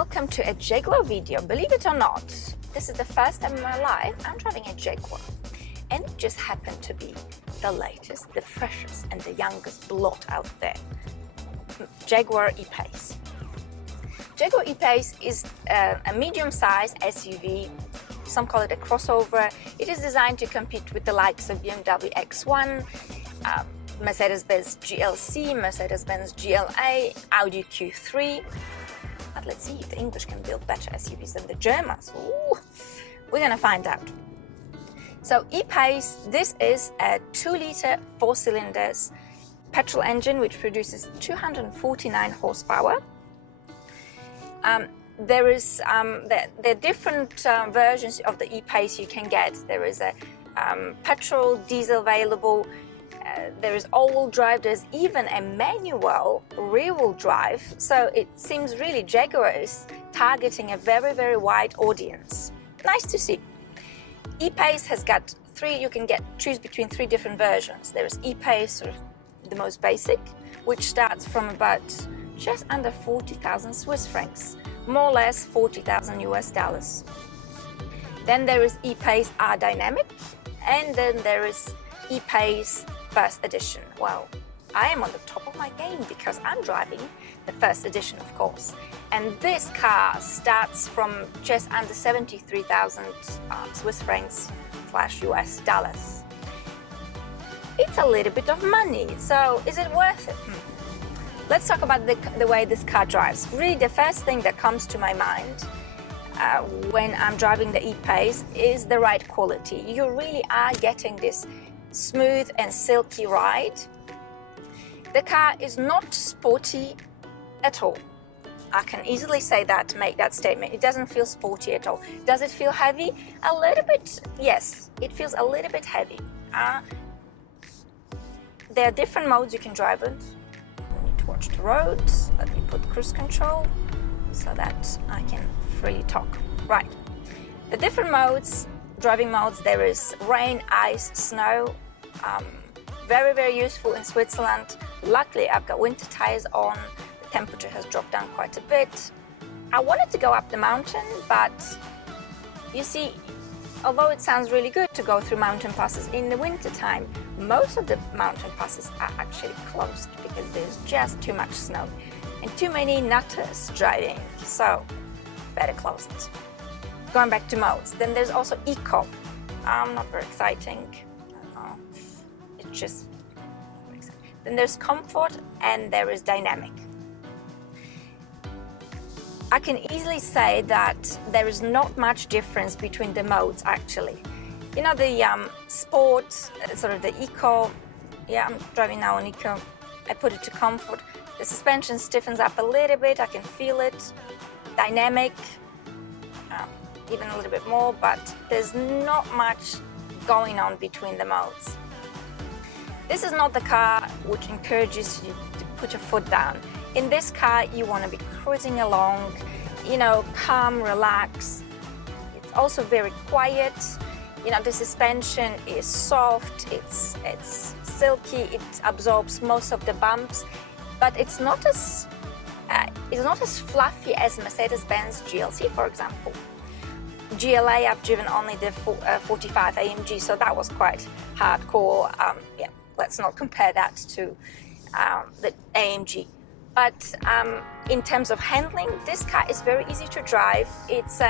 welcome to a Jaguar video. Believe it or not, this is the first time in my life I'm driving a Jaguar, and it just happened to be the latest, the freshest and the youngest lot out there. Jaguar E-Pace. Jaguar E-Pace is a medium-sized SUV. Some call it a crossover. It is designed to compete with the likes of BMW X1, Mercedes-Benz GLC, Mercedes-Benz GLA, Audi Q3. But let's see if the English can build better SUVs than the Germans. Ooh, we're gonna find out. So E-Pace, this is a 2-liter 4-cylinder petrol engine which produces 249 horsepower. There are different versions of the E-Pace you can get. There is a petrol, diesel available. There is all-wheel drive. There's even a manual rear-wheel drive. So it seems really Jaguar is targeting a very, very wide audience. Nice to see. E-Pace has got you can choose between 3 different versions. There is E-Pace, sort of the most basic, which starts from about just under 40,000 Swiss francs, more or less 40,000 US dollars. Then there is E-Pace R Dynamic, and then there is E-Pace First Edition. Well, I am on the top of my game because I'm driving the First Edition, of course. And this car starts from just under 73,000 Swiss francs / US dollars. It's a little bit of money, so is it worth it? Let's talk about the way this car drives. Really, the first thing that comes to my mind when I'm driving the E-Pace is the ride quality. You really are getting this smooth and silky ride. The car is not sporty at all. I can easily say that, make that statement. It doesn't feel sporty at all. Does it feel heavy? A little bit, yes. It feels a little bit heavy. There are different modes you can drive it. You need to watch the roads. Let me put cruise control so that I can freely talk. Right. The different modes, driving modes, there is rain, ice, snow. Very, very useful in Switzerland. Luckily, I've got winter tires on. The temperature has dropped down quite a bit. I wanted to go up the mountain, but you see, although it sounds really good to go through mountain passes in the winter time, most of the mountain passes are actually closed because there's just too much snow and too many nutters driving, so better close it. Going back to modes, then there's also Eco. Not very exciting. It's just not very exciting. Then there's Comfort and there is Dynamic. I can easily say that there is not much difference between the modes actually. You know, the Sport, sort of the Eco, yeah, I'm driving now on Eco. I put it to Comfort. The suspension stiffens up a little bit, I can feel it. Dynamic, even a little bit more, but there's not much going on between the modes. This is not the car which encourages you to put your foot down. In this car, you want to be cruising along, you know, calm, relax. It's also very quiet. You know, the suspension is soft, it's silky, it absorbs most of the bumps, but it's not as fluffy as Mercedes-Benz GLC, for example. GLA, I've driven only the 45 AMG, so that was quite hardcore. Yeah, let's not compare that to the AMG. But in terms of handling, this car is very easy to drive. It's,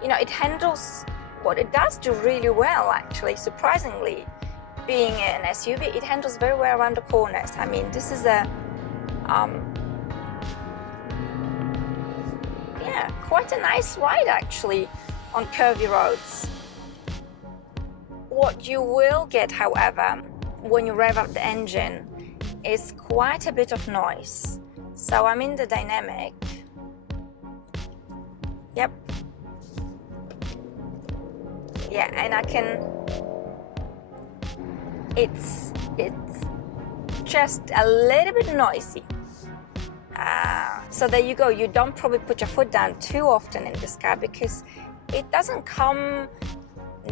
you know, it handles what it does do really well, actually, surprisingly. Being an SUV, it handles very well around the corners. I mean, this is a, yeah, quite a nice ride, actually, on curvy roads. What you will get, however, when you rev up the engine is quite a bit of noise. So I'm in the Dynamic. Yep. Yeah, and I can, it's just a little bit noisy. So there you go. You don't probably put your foot down too often in this car because it doesn't come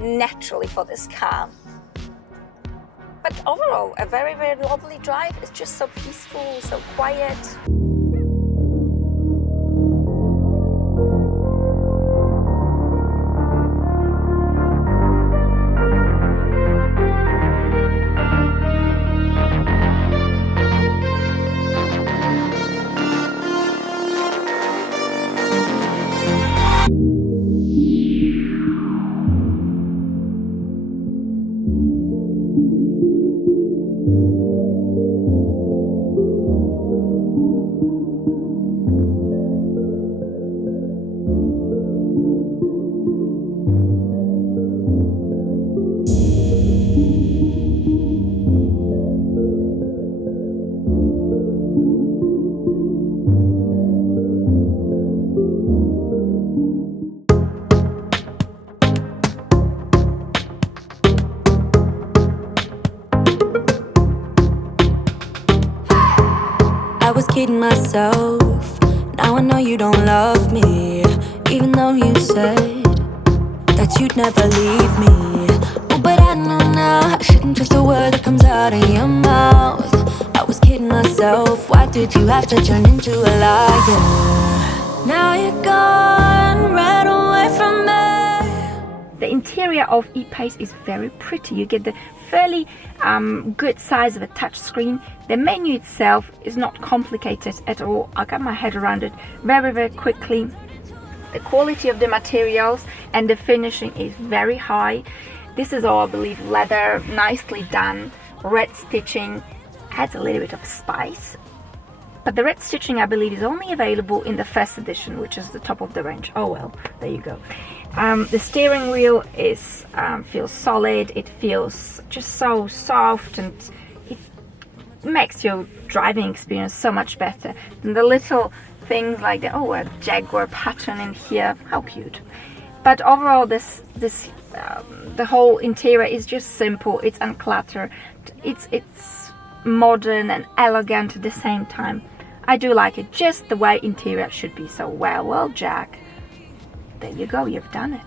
naturally for this car. But overall, a very, very lovely drive. It's just so peaceful, so quiet. I was kidding myself. Now I know you don't love me, even though you said that you'd never leave me. Oh, but I know now I shouldn't trust a word that comes out of your mouth. I was kidding myself. Why did you have to turn into a liar? Now you're gone, right away from me. The interior of ePace is very pretty. You get the fairly good size of a touch screen. The menu itself is not complicated at all. I got my head around it very quickly. The quality of the materials and the finishing is very high. This is all, I believe, leather, nicely done. Red stitching adds a little bit of spice. But the red stitching, I believe, is only available in the first edition, which is the top of the range. Oh well, there you go. The steering wheel feels solid. It feels just so soft, and it makes your driving experience so much better. And the little things like a Jaguar pattern in here, how cute. But overall, the whole interior is just simple. It's uncluttered. It's modern and elegant at the same time. I do like it just the way interior should be. So well, Jack, there you go, you've done it.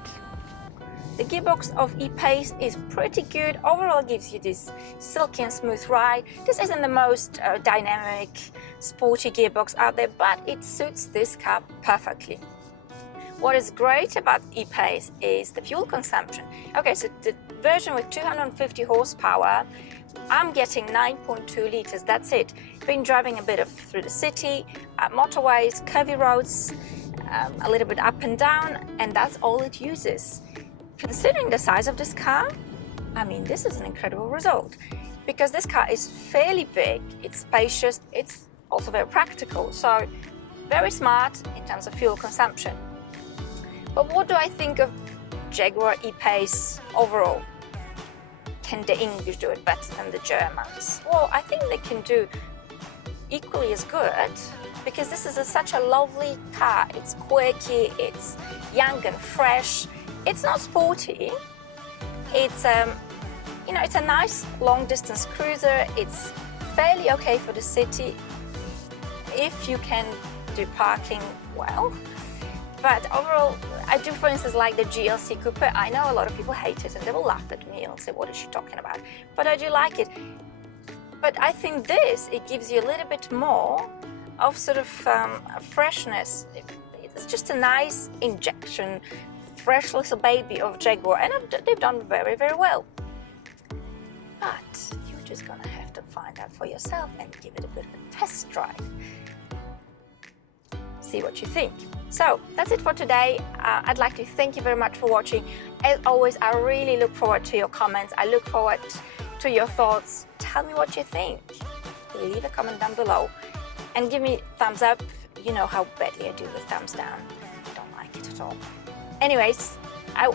The gearbox of ePace is pretty good. Overall, it gives you this silky and smooth ride. This isn't the most dynamic, sporty gearbox out there, but it suits this car perfectly. What is great about ePace is the fuel consumption. Okay, so the version with 250 horsepower, I'm getting 9.2 liters, that's it. Been driving a bit through the city, motorways, curvy roads, a little bit up and down, and that's all it uses. Considering the size of this car, I mean, this is an incredible result, because this car is fairly big, it's spacious, it's also very practical, so very smart in terms of fuel consumption. But what do I think of Jaguar ePace overall? Can the English do it better than the Germans? Well, I think they can do equally as good, because this is such a lovely car. It's quirky, it's young and fresh. It's not sporty. It's it's a nice long distance cruiser. It's fairly okay for the city if you can do parking well. But overall, I do, for instance, like the GLC Coupe. I know a lot of people hate it and they will laugh at me and say, what is she talking about? But I do like it. But I think it gives you a little bit more of sort of freshness. It's just a nice injection, fresh little baby of Jaguar, and they've done very well. But you're just gonna have to find out for yourself and give it a bit of a test drive. See what you think. So that's it for today. I'd like to thank you very much for watching. As always, I really look forward to your comments. I look forward to your thoughts. Tell me what you think. Leave a comment down below and give me thumbs up. You know how badly I do with thumbs down. I don't like it at all. Anyways, I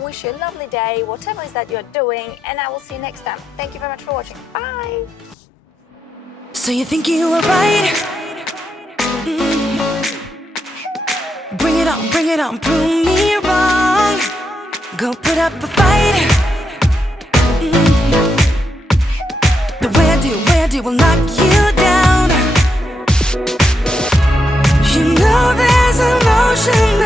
wish you a lovely day, whatever it is that you're doing, and I will see you next time. Thank you very much for watching. Bye. So you think you were right? Bring it on, prove me wrong. Go put up a fight. The way I do will knock you down. You know there's emotion